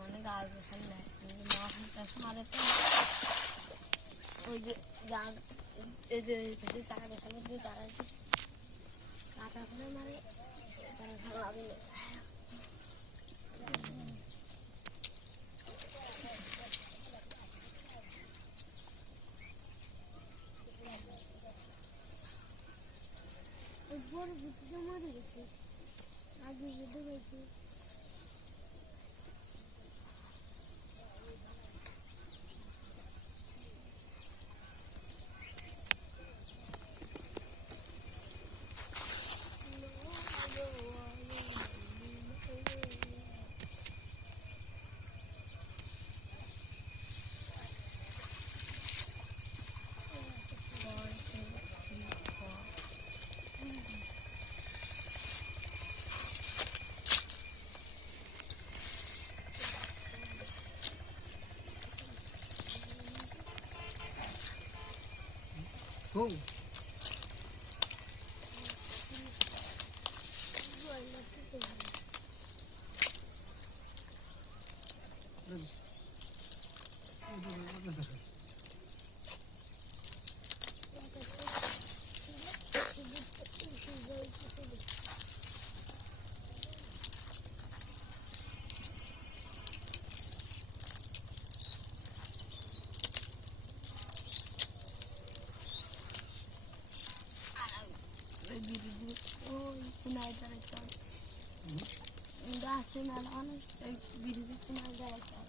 মানে গাছ বসাই নাই মারে তো ওই যে এই যে তারা বসানো দিয়ে তারা কাটা করে মারে তারা ভালো বড় বুঝতে মারে গেছে আগে বুঝতে গেছে Cool. গাছ মেলা অনেক বিড়ি নাও